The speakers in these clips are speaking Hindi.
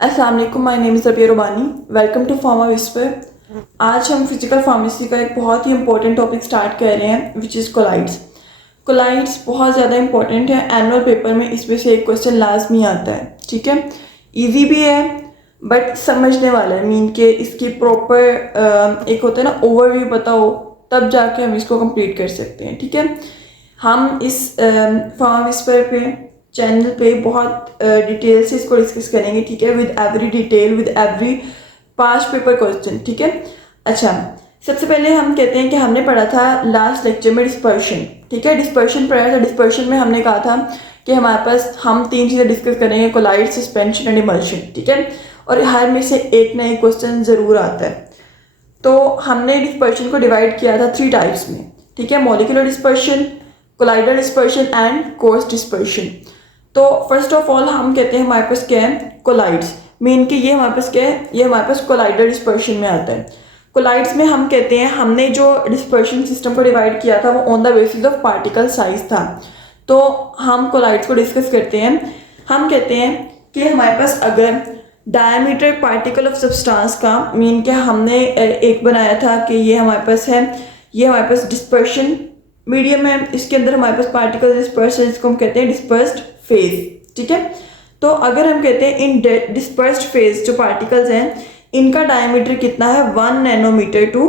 अस्सलाम वालेकुम, my name is Rabia Rubani. Welcome to pharma whisper. आज हम फिजिकल फार्मेसी का एक बहुत ही इंपॉर्टेंट टॉपिक स्टार्ट कर रहे हैं विच इज़ कोलाइड्स। कोलाइड्स बहुत ज़्यादा इंपॉर्टेंट है, एनुअल पेपर में इसमें से एक क्वेश्चन लाजमी आता है। ठीक है, ईजी भी है बट समझने वाला है, मीन के इसकी प्रॉपर एक होता है ना ओवरव्यू पता हो तब जाके हम इसको कंप्लीट कर सकते हैं। ठीक है, हम इस फार्मा विस्पर पे चैनल पे बहुत डिटेल से इसको डिस्कस करेंगे। ठीक है, with every detail, with every past paper question. ठीक है, अच्छा सबसे पहले हम कहते हैं कि हमने पढ़ा था लास्ट लेक्चर में डिस्पर्शन। ठीक है, डिस्पर्शन पढ़ा था। डिस्पर्शन में हमने कहा था कि हमारे पास हम 3 चीज़ें डिस्कस करेंगे, कोलाइड, सस्पेंशन एंड इमल्शन। ठीक है, और हर में से एक ना एक क्वेश्चन ज़रूर आता है। तो हमने डिस्पर्शन को डिवाइड किया था 3 टाइप्स में। ठीक है, molecular dispersion, colloidal dispersion and course dispersion. तो फर्स्ट ऑफ ऑल हम कहते हैं हमारे पास क्या है, कोलाइड्स। मीन कि ये हमारे पास क्या है, ये हमारे पास कोलाइडल डिस्पर्शन में आता है। कोलाइड्स में हम कहते हैं हमने जो डिस्पर्शन सिस्टम को डिवाइड किया था वो on the basis of particle size था। तो हम कोलाइड्स को डिस्कस करते हैं। हम कहते हैं कि हमारे पास अगर डायमीटर पार्टिकल ऑफ सब्सटेंस का, मीन के हमने एक बनाया था कि ये हमारे पास है, ये हमारे पास डिस्पर्शन मीडियम है, इसके अंदर हमारे पास पार्टिकल डिस्पर्स है, जिसको हम कहते हैं डिस्पर्स्ड फेज। ठीक है, तो अगर हम कहते हैं इन डिस्पर्स्ड फेज जो पार्टिकल्स हैं इनका डायमीटर कितना है 1 नैनोमीटर टू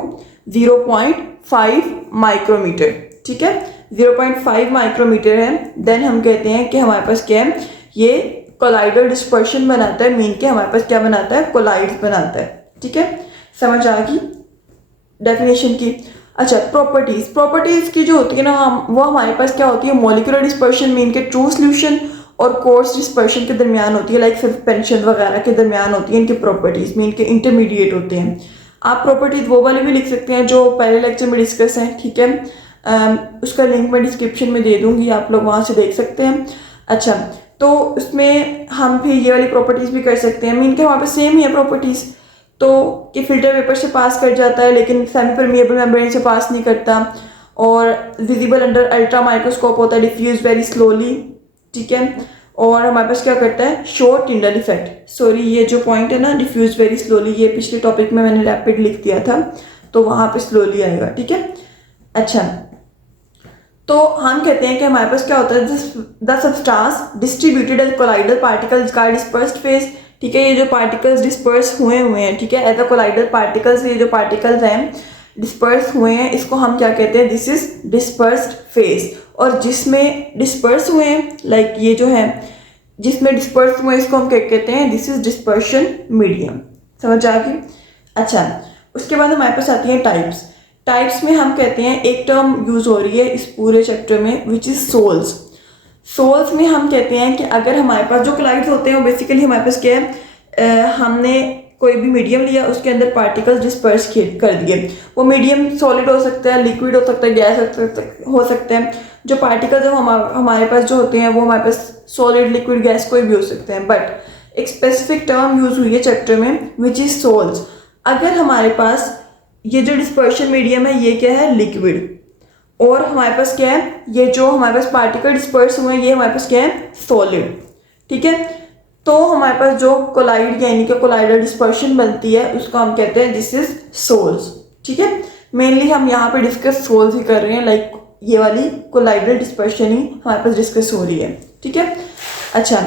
0.5 माइक्रोमीटर। ठीक है, 0.5 माइक्रोमीटर है। देन हम कहते हैं कि हमारे पास क्या है, ये कोलाइडल डिस्पर्शन बनाता है, मीन के हमारे पास क्या बनाता है, कोलाइड्स बनाता है। ठीक है, समझ आ गई डेफिनेशन की। अच्छा, प्रॉपर्टीज की जो होती है ना, वो हमारे पास क्या होती है, मॉलिक्यूलर डिस्पर्शन मीन के ट्रू सोल्यूशन और कोर्स डिस्पर्शन के दरमियान होती है, लाइक सस्पेंशन वगैरह के दरमियान होती है इनकी प्रॉपर्टीज, मीन के इंटरमीडिएट होते हैं। आप प्रॉपर्टीज वो वाली भी लिख सकते हैं जो पहले लेक्चर में डिस्कस है। ठीक है, उसका लिंक मैं डिस्क्रिप्शन में दे दूंगी, आप लोग वहाँ से देख सकते हैं। अच्छा, तो उसमें हम फिर ये वाली प्रॉपर्टीज भी कर सकते हैं, मीन के हमारे पास सेम ही है प्रॉपर्टीज। तो कि फिल्टर पेपर से पास कर जाता है लेकिन सेमी परमिएबल मेम्ब्रेन से पास नहीं करता, और विजिबल अंडर अल्ट्रा माइक्रोस्कोप होता है, डिफ्यूज वेरी स्लोली। ठीक है, और हमारे पास क्या करता है, शॉर्ट टिंडल इफेक्ट। सॉरी, ये जो पॉइंट है ना डिफ्यूज वेरी स्लोली, ये पिछले टॉपिक में मैंने रैपिड लिख दिया था तो वहाँ पे स्लोली आएगा। ठीक है, अच्छा तो हम कहते हैं कि हमारे पास क्या होता है, the substance distributed as colloidal particles का डिस्पर्स्ड फेज। ठीक है, ये जो पार्टिकल्स डिस्पर्स हुए हैं, ठीक है, एज अ कोलाइडल पार्टिकल्स, ये जो पार्टिकल्स हैं डिस्पर्स हुए हैं, इसको हम क्या कहते हैं, दिस इज डिस्पर्स्ड फेज। और जिसमें डिस्पर्स हुए हैं, लाइक ये जो है जिसमें डिस्पर्स हुए इसको हम क्या कहते हैं, दिस इज डिस्पर्शन मीडियम। समझ आ गई। अच्छा, उसके बाद हमारे पास आती है टाइप्स में हम कहते हैं एक टर्म यूज हो रही है इस पूरे चैप्टर में विच इज सोल्स में हम कहते हैं कि अगर हमारे पास जो कोलाइड्स होते हैं वो बेसिकली हमारे पास क्या है, हमने कोई भी मीडियम लिया, उसके अंदर पार्टिकल्स डिस्पर्स कर दिए। वो मीडियम सॉलिड हो सकता है, लिक्विड हो सकता है, गैस हो सकता है। जो पार्टिकल्स हमारे पास जो होते हैं वो हमारे पास सॉलिड, लिक्विड, गैस कोई भी हो सकते हैं। बट एक स्पेसिफिक टर्म यूज हुई है चैप्टर में विच इज सोल्स। अगर हमारे पास ये जो डिस्पर्शन मीडियम है ये क्या है, लिक्विड, और हमारे पास क्या है, ये जो हमारे पास पार्टिकल डिस्पर्स हुए हैं ये हमारे पास क्या है, सॉलिड। ठीक है, तो हमारे पास जो कोलाइड यानी कि कोलाइडल डिस्पर्शन बनती है उसको हम कहते हैं दिस इज सोल्स। ठीक है, मेनली हम यहाँ पे डिस्कस सोल्स ही कर रहे हैं, लाइक ये वाली कोलाइडल डिस्पर्शन ही हमारे पास डिस्कस हो रही है। ठीक है, अच्छा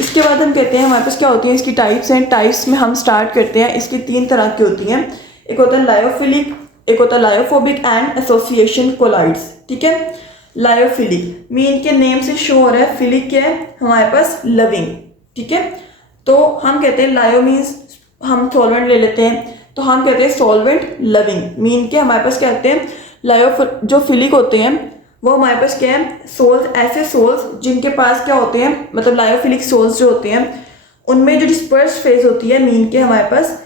इसके बाद हम कहते हैं हमारे पास क्या होती है, इसकी टाइप्स हैं। टाइप्स में हम स्टार्ट करते हैं, इसकी 3 तरह की होती हैं। एक होता है लायोफिलिक, एक होता है लायोफोबिक एंड एसोसिएशन कोलाइड्स। ठीक है, लायोफिलिक मीन के नेम से शो हो रहा है, फिलिक क्या है हमारे पास, लविंग। ठीक है, तो हम कहते हैं लायो मीन्स हम सॉल्वेंट ले लेते हैं, तो हम कहते हैं सॉल्वेंट लविंग, मीन के हमारे पास क्या कहते हैं, लायो जो फिलिक होते हैं वो हमारे पास क्या है, सोल्स, ऐसे सोल्स जिनके पास क्या होते हैं, मतलब लायोफिलिक सोल्स जो होते हैं उनमें जो डिस्पर्स फेज होती है, मीन के हमारे पास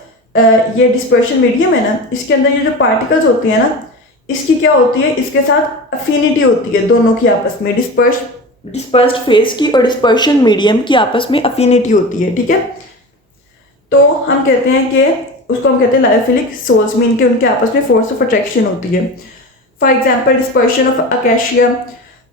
ये डिस्पर्शन मीडियम है ना, इसके अंदर ये जो पार्टिकल्स होती है ना, इसकी क्या होती है, इसके साथ अफिनिटी होती है दोनों की आपस में, डिस्पर्स्ड फेज की और डिस्पर्शन मीडियम की आपस में अफिनिटी होती है। ठीक है, तो हम कहते हैं कि उसको हम कहते हैं लायोफिलिक सोल्स, मीन के उनके आपस में फोर्स ऑफ अट्रैक्शन होती है। For example dispersion of acacia,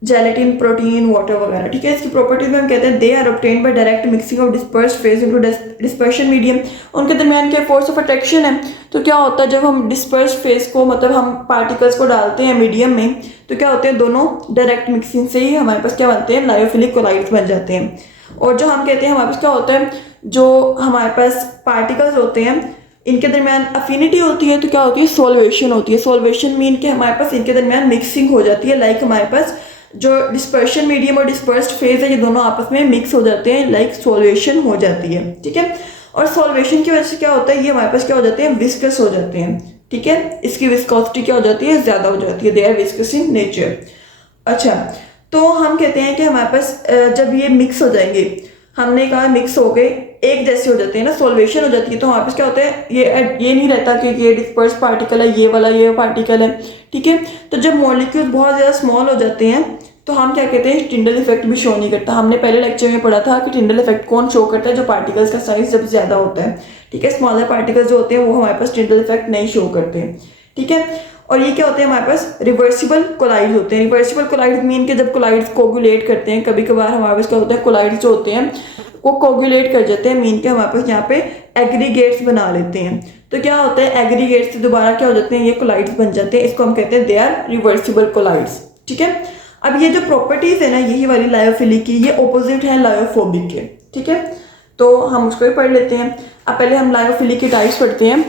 gelatin, protein, water वगैरह, ठीक है। इसकी प्रॉपर्टीज में हम कहते हैं they are obtained by direct mixing of dispersed phase into dispersion medium. उनके दरमियान क्या फोर्स ऑफ अट्रैक्शन है। तो क्या होता है जब हम डिस्पर्स्ड फेज को मतलब हम पार्टिकल्स को डालते हैं मीडियम में, तो क्या होते हैं दोनों डायरेक्ट मिक्सिंग से ही हमारे पास क्या बनते हैं, लायोफिलिक कोलाइड्स बन जाते हैं। और जो हम कहते हैं हमारे पास क्या होता है, जो हमारे पास पार्टिकल्स होते हैं इनके दरमियान अफिनिटी होती है, तो क्या होती है, सोल्वेशन होती है। सोल्वेशन मीन के हमारे पास इनके दरमियान मिक्सिंग हो जाती है, लाइक हमारे पास जो डिस्पर्शन मीडियम और डिस्पर्स्ड फेज है ये दोनों आपस में मिक्स हो जाते हैं, लाइक सोल्वेशन हो जाती है, ठीक है। और सोल्वेशन की वजह से क्या होता है, ये हमारे पास क्या हो जाते हैं, विस्कस हो जाते हैं, ठीक है। इसकी विस्कोसिटी क्या हो जाती है, ज़्यादा हो जाती है, they are viscous in nature. अच्छा, तो हम कहते हैं कि हमारे पास जब ये मिक्स हो जाएंगे, हमने कहा मिक्स हो गए, एक जैसे हो जाते हैं ना, सोल्वेशन हो जाती है, तो हमारे पास क्या होता है, ये नहीं रहता कि ये डिस्पर्स पार्टिकल है, ये वाला ये पार्टिकल है, ठीक है। तो जब मॉलिक्यूल बहुत ज़्यादा स्मॉल हो जाते हैं तो हम क्या कहते हैं, टिंडल इफेक्ट भी शो नहीं करता। हमने पहले लेक्चर में पढ़ा था कि टिंडल इफेक्ट कौन शो करता है, जो पार्टिकल्स का साइज जब ज़्यादा होता है, ठीक है। स्मॉलर पार्टिकल्स जो होते हैं वो हमारे पास टिंडल इफेक्ट नहीं शो करते, ठीक है। और ये क्या होते हैं, हमारे पास रिवर्सिबल कोलाइड्स होते हैं। रिवर्सिबल कोलाइड्स मीन के जब कोलाइड्स कोगुलेट करते हैं, कभी कभार हमारे पास क्या होता है, कोलाइड्स जो होते हैं वो कोगुलेट कर जाते हैं, मीन के हमारे पास यहाँ पे एग्रीगेट्स बना लेते हैं। तो क्या होता है, एग्रीगेट्स से दोबारा क्या हो जाते हैं, ये कोलाइड्स बन जाते हैं, इसको हम कहते हैं दे आर रिवर्सिबल कोलाइड्स, ठीक है। अब ये जो प्रॉपर्टीज है ना, यही वाली लायोफिलिक की, ये ऑपोजिट है लायोफोबिक के, ठीक है। तो हम उसको भी पढ़ लेते हैं। अब पहले हम लायोफिलिक की टाइप्स पढ़ते हैं।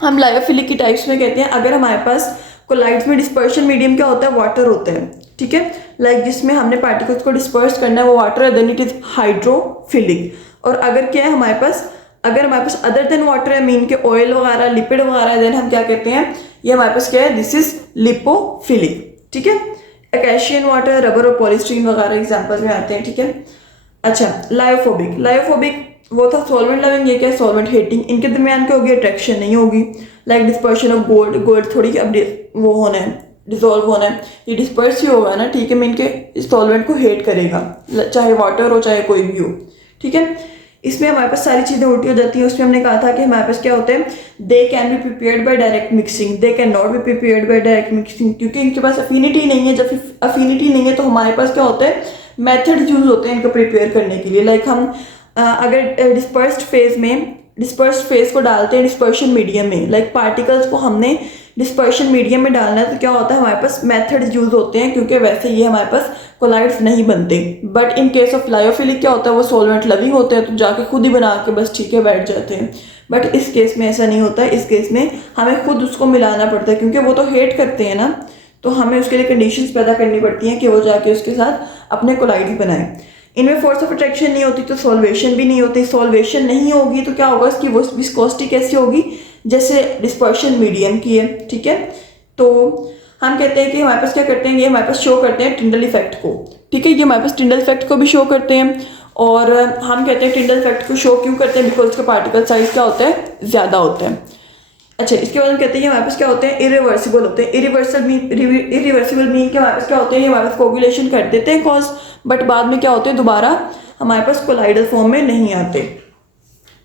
हम लायोफिलिक की टाइप्स में कहते हैं अगर हमारे पास कोलाइड्स में डिस्पर्शन मीडियम क्या होता है, वाटर होता है, ठीक है। लाइक जिसमें हमने पार्टिकल्स को डिस्पर्स करना है वो वाटर है, देन इट इज हाइड्रोफिलिक। और अगर क्या है हमारे पास, अगर हमारे पास अदर देन वाटर है, मीन के ऑयल वगैरह, लिपिड वगैरह, देन हम क्या कहते हैं, ये हमारे पास क्या है, दिस इज लिपोफिलिक, ठीक है। एक्वेशियन वाटर, रबर और पॉलीस्टीरीन वगैरह एग्जाम्पल में आते हैं, ठीक है। अच्छा, लायोफोबिक, लायोफोबिक वो था सॉल्वेंट लविंग, ये क्या है, सॉल्वेंट हेटिंग। इनके दरमियान क्या होगी, अट्रैक्शन नहीं होगी, like dispersion of gold, gold थोड़ी अब वो होना है, डिजोल्व होना है, ये डिस्पर्स ही होगा ना, ठीक है। मीन के सॉल्वेंट को हेट करेगा, चाहे वाटर हो चाहे कोई भी हो, ठीक है। इसमें हमारे पास सारी चीज़ें उल्टी हो जाती हैं। उसमें हमने कहा था कि हमारे पास क्या होते हैं, they can be prepared by direct mixing, they can not be prepared by direct mixing, क्योंकि इनके पास अफिनिटी नहीं है। जब अफिनिटी नहीं है तो हमारे पास क्या होता है, मेथड यूज होते हैं इनको प्रिपेयर करने के लिए। लाइक हम अगर डिस्पर्स्ड फेज को डालते हैं डिस्पर्शन मीडियम में, लाइक पार्टिकल्स को हमने डिस्पर्शन मीडियम में डालना है, तो क्या होता है हमारे पास मेथड्स यूज होते हैं, क्योंकि वैसे ये हमारे पास कोलाइड्स नहीं बनते। But in case of lyophilic क्या होता है, वो सॉल्वेंट लविंग होते हैं, तो जाके खुद ही बना के बस ठीक है बैठ जाते हैं। बट इस केस में ऐसा नहीं होता है, इस केस में हमें खुद उसको मिलाना पड़ता है, क्योंकि वो तो हेट करते हैं ना, तो हमें उसके लिए कंडीशंस पैदा करनी पड़ती हैं कि वो जाके उसके साथ अपने कोलाइड्स बनाएं। इनमें फोर्स ऑफ अट्रैक्शन नहीं होती तो सॉल्वेशन भी नहीं होती। सॉल्वेशन नहीं होगी तो क्या होगा, इसकी विस्कोसिटी कैसी होगी, जैसे डिस्पर्शन मीडियम की है, ठीक है। तो हम कहते हैं कि हमारे पास क्या करते हैं, ये हमारे पास शो करते हैं टिंडल इफेक्ट को, ठीक है। ये हमारे पास टिंडल इफेक्ट को भी शो करते हैं। और हम कहते हैं टिंडल इफेक्ट को शो क्यों करते हैं, बिकॉज उसका पार्टिकल साइज क्या होता है, ज़्यादा होता है। अच्छा, इसके बाद हम कहते हैं कि हमारे पास क्या होते हैं, इरिवर्सिबल होते हैं। इरिवर्सिबल मीन कि हमारे पास क्या होते हैं, हमारे पास कोगुलेशन कर देते हैं कॉज, बट बाद में क्या होते हैं, दोबारा हमारे पास कोलाइडल फॉर्म में नहीं आते,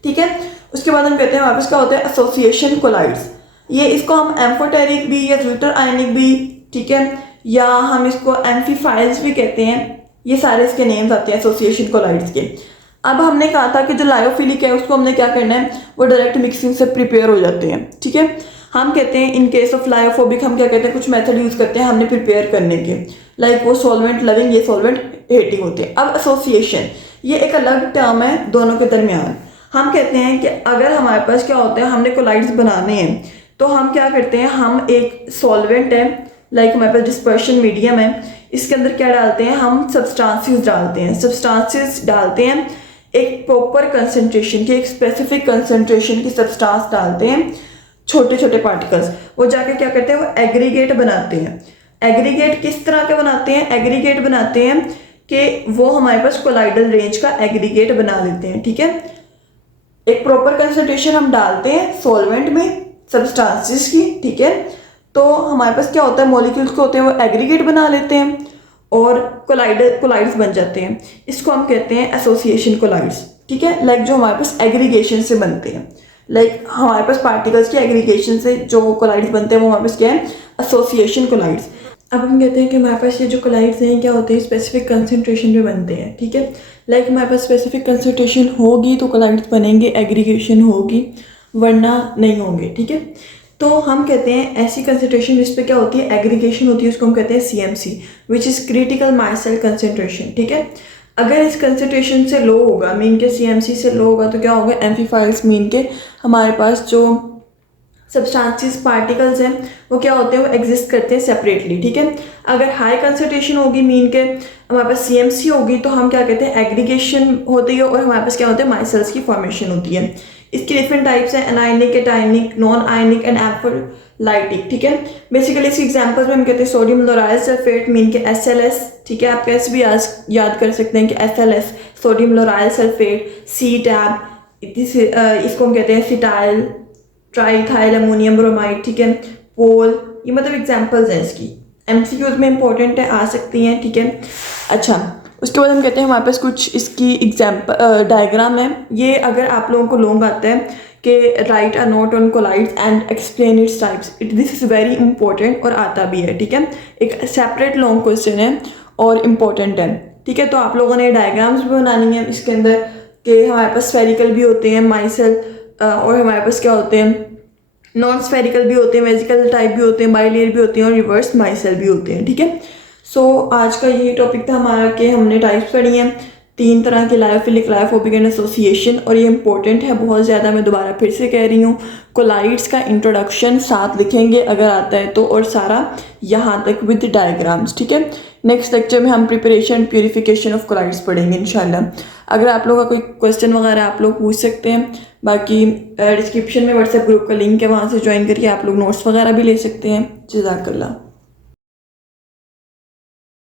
ठीक है। उसके बाद हम कहते हैं हमारे पास क्या होता है, एसोसिएशन कोलाइड्स। ये इसको हम एम्फोटेरिक भी या ज्विटर आयनिक भी, ठीक है, या हम इसको एम्फीफाइल्स भी कहते हैं। ये सारे इसके नेम्स आते हैं एसोसिएशन कोलाइड्स के। अब हमने कहा था कि जो लायोफिलिक है उसको हमने क्या करना है, वो डायरेक्ट मिक्सिंग से प्रिपेयर हो जाते हैं, ठीक है। हम कहते हैं इन केस ऑफ लायोफोबिक हम क्या कहते हैं, कुछ मेथड यूज करते हैं हमने प्रिपेयर करने के, लाइक वो सॉल्वेंट लविंग, ये सॉल्वेंट हेटिंग होते हैं। अब एसोसिएशन ये एक अलग टर्म है दोनों के दरमियान। हम कहते हैं कि अगर हमारे पास क्या होता है, हमने कोलाइड्स बनाने हैं, तो हम क्या करते हैं, हम एक सॉल्वेंट है, लाइक हमारे पास डिस्पर्शन मीडियम है, इसके अंदर क्या डालते हैं, हम सब्सटेंसेस डालते हैं एक प्रॉपर कंसंट्रेशन की, एक स्पेसिफिक कंसंट्रेशन की सब्सटेंस डालते हैं, छोटे छोटे पार्टिकल्स, वो जाके क्या करते हैं, वो एग्रीगेट बनाते हैं। एग्रीगेट किस तरह के बनाते हैं, एग्रीगेट बनाते हैं कि वो हमारे पास कोलाइडल रेंज का एग्रीगेट बना लेते हैं, ठीक है। एक प्रॉपर कंसंट्रेशन हम डालते हैं सॉल्वेंट में सब्सटेंसेस की, ठीक है। तो हमारे पास क्या होता है, मॉलिक्यूल्स को होते हैं वो एग्रीगेट बना लेते हैं और कोलाइड्स बन जाते हैं। इसको हम कहते हैं एसोसिएशन कोलाइड्स, ठीक है। लाइक जो हमारे पास एग्रीगेशन से बनते हैं, लाइक हमारे पास पार्टिकल्स के एग्रीगेशन से जो कोलाइड्स बनते हैं वो हमारे पास क्या है, एसोसिएशन कोलाइड्स। अब हम कहते हैं कि हमारे पास ये जो कोलाइड्स हैं क्या होते हैं, स्पेसिफिक कंसंट्रेशन पे बनते हैं, ठीक है। लाइक हमारे पास स्पेसिफिक कंसंट्रेशन होगी तो कोलाइड्स बनेंगे, एग्रीगेशन होगी वरना नहीं होंगे, ठीक है। तो हम कहते हैं ऐसी कंसंट्रेशन जिस पे क्या होती है, एग्रीगेशन होती है, उसको हम कहते हैं CMC, which is critical myself concentration, ठीक है। अगर इस कंसंट्रेशन से लो होगा, मीन के CMC से लो होगा, तो क्या होगा, एम्फीफाइल्स, मीन के हमारे पास जो सब्सटेंसेस पार्टिकल्स हैं वो क्या होते हैं, वो एग्जिस्ट करते हैं सेपरेटली, ठीक है। अगर हाई कंसंट्रेशन होगी, मीन के हमारे पास CMC होगी, तो हम क्या कहते हैं, एग्रीगेशन होती है और हमारे पास क्या होते हैं, माइसेल्स की फॉर्मेशन होती है। इसकी डिफरेंट टाइप्स हैं, एनायनिक, एटायनिक, नॉन आयनिक एंड एम्फोलाइटिक, ठीक है। बेसिकली इसके एग्जांपल्स में हम कहते हैं सोडियम लोराइल सल्फेट, मीन के SLS, ठीक है। आप कैसे भी याद कर सकते हैं कि SLS सोडियम लोराइल सल्फेट, CTAB, इसको हम कहते हैं सिटाइल ट्राईथाइल अमोनियम ब्रोमाइड, ठीक है। पोल, ये मतलब एग्जांपल्स हैं इसकी, MCQs में इंपॉर्टेंट है, आ सकती हैं, ठीक है। अच्छा, उसके बाद हम कहते हैं हमारे पास कुछ इसकी एग्जाम्पल डायग्राम है। ये अगर आप लोगों को लॉन्ग आता है कि write a note on colloids and explain its types, this is very important और आता भी है, ठीक है। एक सेपरेट लॉन्ग क्वेश्चन है और इम्पोर्टेंट है, ठीक है। तो आप लोगों ने डायग्राम्स भी बनानी है इसके अंदर कि हमारे पास स्फेरिकल भी होते हैं माइसेल, और हमारे पास क्या होते हैं, नॉन स्फेरिकल भी होते हैं, वेजिकल टाइप भी होते हैं, बाइलेयर भी होते हैं और रिवर्स माइसेल भी होते हैं, ठीक है। सो आज का यही टॉपिक था हमारा कि हमने टाइप्स पढ़ी हैं 3 तरह के, लायोफिलिक, लायोफोबिक एंड एसोसिएशन, और ये इंपॉर्टेंट है बहुत ज़्यादा। मैं दोबारा फिर से कह रही हूँ, कोलाइड्स का इंट्रोडक्शन साथ लिखेंगे अगर आता है तो, और सारा यहाँ तक विद डायग्राम्स, ठीक है। नेक्स्ट लेक्चर में हम प्रिपरेशन प्यूरिफिकेशन ऑफ कोलाइड्स पढ़ेंगे इंशाल्लाह। अगर आप लोगों का कोई क्वेश्चन वगैरह आप लोग पूछ सकते हैं। बाकी डिस्क्रिप्शन में व्हाट्सएप ग्रुप का लिंक है, वहाँ से ज्वाइन करके आप लोग नोट्स वगैरह भी ले सकते हैं। जज़ाकल्लाह।